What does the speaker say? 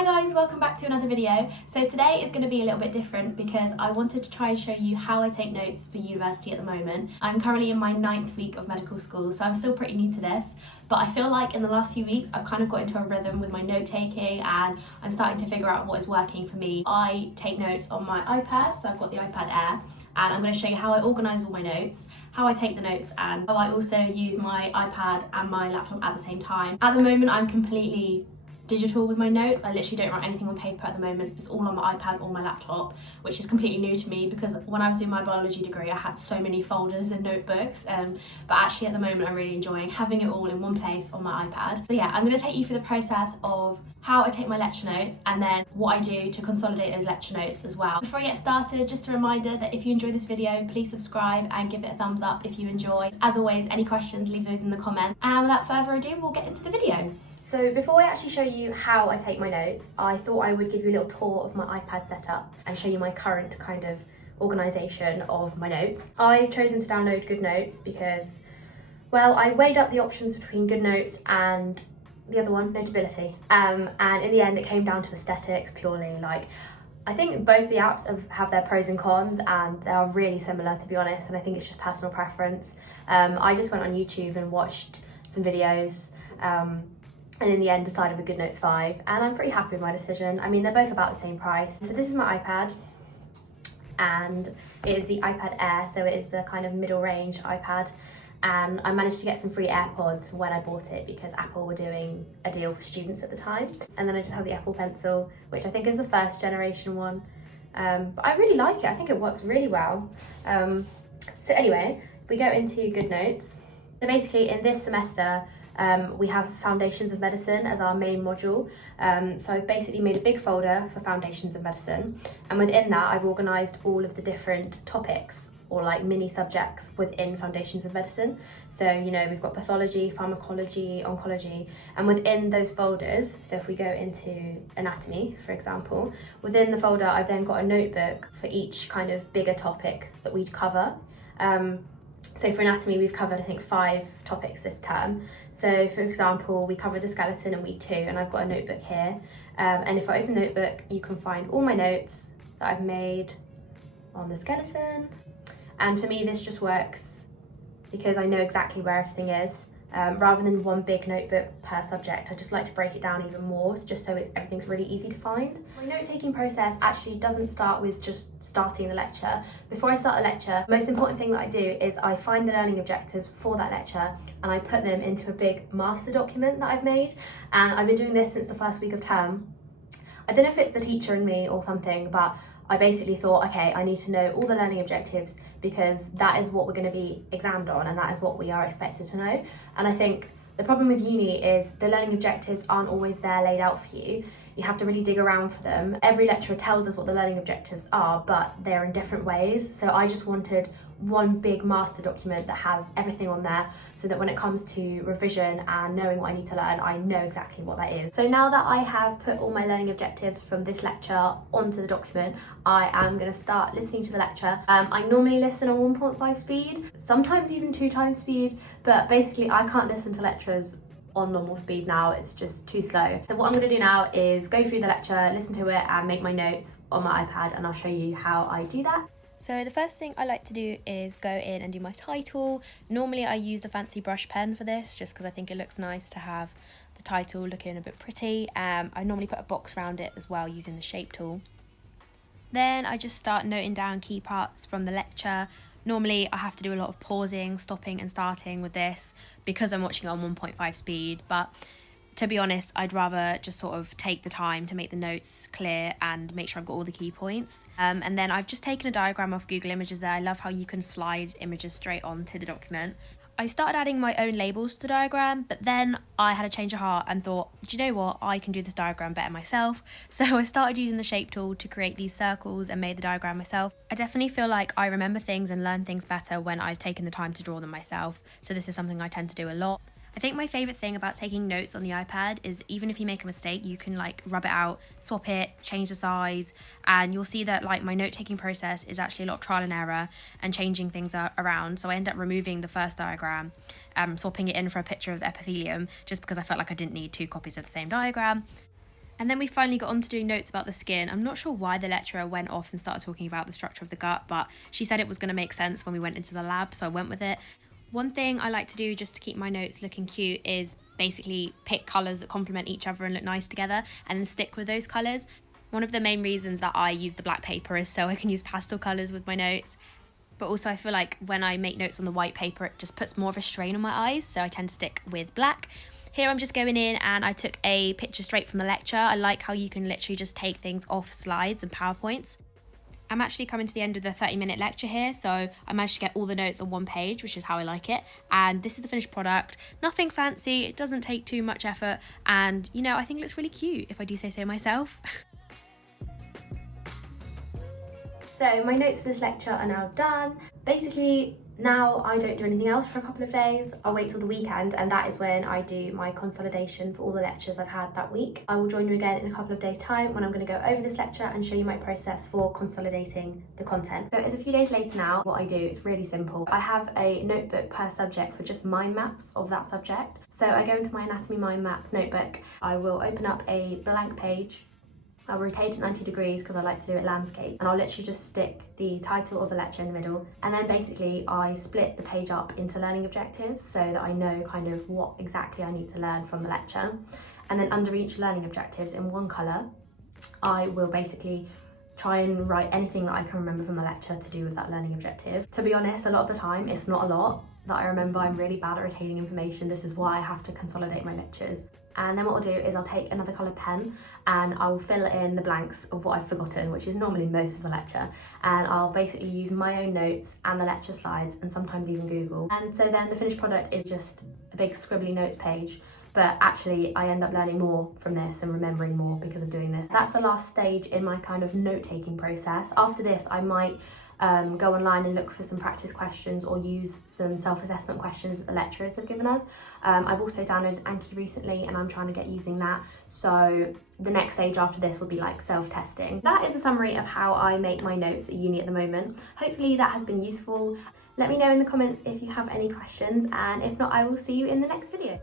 Hi guys, welcome back to another video. So today is going to be a little bit different because I wanted to try and show you how I take notes for university at the moment. I'm currently in my 9th week of medical school, so I'm still pretty new to this, but I feel like in the last few weeks I've kind of got into a rhythm with my note taking and I'm starting to figure out what is working for me. I take notes on my iPad, so I've got the iPad Air, and I'm going to show you how I organise all my notes, how I take the notes, and how I also use my iPad and my laptop at the same time. At the moment I'm completely digital with my notes. I literally don't write anything on paper at the moment. It's all on my iPad or my laptop, which is completely new to me because when I was doing my biology degree I had so many folders and notebooks, but actually at the moment I'm really enjoying having it all in one place on my iPad. So yeah, I'm going to take you through the process of how I take my lecture notes and then what I do to consolidate those lecture notes as well. Before I get started, just a reminder that if you enjoy this video, please subscribe and give it a thumbs up if you enjoy. As always, any questions, leave those in the comments. And without further ado, we'll get into the video. So before I actually show you how I take my notes, I thought I would give you a little tour of my iPad setup and show you my current kind of organisation of my notes. I've chosen to download GoodNotes because, well, I weighed up the options between GoodNotes and the other one, Notability. And in the end it came down to aesthetics purely. Like, I think both the apps have their pros and cons and they are really similar, to be honest, and I think it's just personal preference. I just went on YouTube and watched some videos and in the end decided with GoodNotes 5, and I'm pretty happy with my decision. I mean, they're both about the same price. So this is my iPad, and it is the iPad Air, so it is the kind of middle range iPad, and I managed to get some free AirPods when I bought it because Apple were doing a deal for students at the time. And then I just have the Apple Pencil, which I think is the first generation one, but I really like it. I think it works really well. So anyway, we go into GoodNotes. So basically in this semester, we have Foundations of Medicine as our main module. So I've basically made a big folder for Foundations of Medicine, and within that I've organised all of the different topics or like mini subjects within Foundations of Medicine. So, you know, we've got pathology, pharmacology, oncology, and within those folders, so if we go into anatomy, for example, within the folder I've then got a notebook for each kind of bigger topic that we'd cover. So for anatomy, we've covered, I think, 5 topics this term. So for example, we covered the skeleton in week 2, and I've got a notebook here. And if I open the notebook, you can find all my notes that I've made on the skeleton. And for me, this just works because I know exactly where everything is. Rather than one big notebook per subject, I just like to break it down even more, just so everything's really easy to find. My note-taking process actually doesn't start with just starting the lecture. Before I start the lecture, the most important thing that I do is I find the learning objectives for that lecture and I put them into a big master document that I've made. And I've been doing this since the first week of term. I don't know if it's the teacher in me or something, but I basically thought, okay, I need to know all the learning objectives because that is what we're going to be examined on and that is what we are expected to know. And I think the problem with uni is the learning objectives aren't always there laid out for you. You have to really dig around for them. Every lecturer tells us what the learning objectives are, but they're in different ways. So I just wanted one big master document that has everything on there so that when it comes to revision and knowing what I need to learn, I know exactly what that is. So now that I have put all my learning objectives from this lecture onto the document, I am going to start listening to the lecture. I normally listen on 1.5 speed, sometimes even 2 times speed, but basically I can't listen to lectures on normal speed now, it's just too slow. So what I'm going to do now is go through the lecture, listen to it and make my notes on my iPad, and I'll show you how I do that. So the first thing I like to do is go in and do my title. Normally I use a fancy brush pen for this just because I think it looks nice to have the title looking a bit pretty. I normally put a box around it as well using the shape tool. Then I just start noting down key parts from the lecture. Normally I have to do a lot of pausing, stopping and starting with this because I'm watching it on 1.5 speed, but to be honest, I'd rather just sort of take the time to make the notes clear and make sure I've got all the key points. And then I've just taken a diagram off Google Images there. I love how you can slide images straight onto the document. I started adding my own labels to the diagram, but then I had a change of heart and thought, do you know what, I can do this diagram better myself. So I started using the shape tool to create these circles and made the diagram myself. I definitely feel like I remember things and learn things better when I've taken the time to draw them myself. So this is something I tend to do a lot. I think my favourite thing about taking notes on the iPad is even if you make a mistake, you can like rub it out, swap it, change the size, and you'll see that like my note-taking process is actually a lot of trial and error and changing things around. So I end up removing the first diagram, swapping it in for a picture of the epithelium just because I felt like I didn't need 2 copies of the same diagram. And then we finally got on to doing notes about the skin. I'm not sure why the lecturer went off and started talking about the structure of the gut, but she said it was going to make sense when we went into the lab, so I went with it. One thing I like to do just to keep my notes looking cute is basically pick colours that complement each other and look nice together, and then stick with those colours. One of the main reasons that I use the black paper is so I can use pastel colours with my notes. But also I feel like when I make notes on the white paper, it just puts more of a strain on my eyes, so I tend to stick with black. Here I'm just going in and I took a picture straight from the lecture. I like how you can literally just take things off slides and PowerPoints. I'm actually coming to the end of the 30-minute lecture here, so I managed to get all the notes on one page, which is how I like it. And this is the finished product. Nothing fancy, it doesn't take too much effort, and you know, I think it looks really cute, if I do say so myself. So my notes for this lecture are now done. Basically, now I don't do anything else for a couple of days. I'll wait till the weekend, and that is when I do my consolidation for all the lectures I've had that week. I will join you again in a couple of days' time when I'm going to go over this lecture and show you my process for consolidating the content. So it's a few days later now. What I do is really simple. I have a notebook per subject for just mind maps of that subject. So I go into my anatomy mind maps notebook. I will open up a blank page. I'll rotate it 90 degrees because I like to do it landscape, and I'll literally just stick the title of the lecture in the middle, and then basically I split the page up into learning objectives so that I know kind of what exactly I need to learn from the lecture. And then under each learning objectives in one colour, I will basically try and write anything that I can remember from the lecture to do with that learning objective. To be honest, a lot of the time it's not a lot that I remember. I'm really bad at retaining information. This is why I have to consolidate my lectures. And then what I'll do is I'll take another coloured pen and I will fill in the blanks of what I've forgotten, which is normally most of the lecture. And I'll basically use my own notes and the lecture slides, and sometimes even Google. And so then the finished product is just a big scribbly notes page. But actually I end up learning more from this and remembering more because of doing this. That's the last stage in my kind of note-taking process. After this, I might go online and look for some practice questions or use some self-assessment questions that the lecturers have given us. I've also downloaded Anki recently and I'm trying to get using that. So the next stage after this will be like self-testing. That is a summary of how I make my notes at uni at the moment. Hopefully that has been useful. Let me know in the comments if you have any questions, and if not, I will see you in the next video.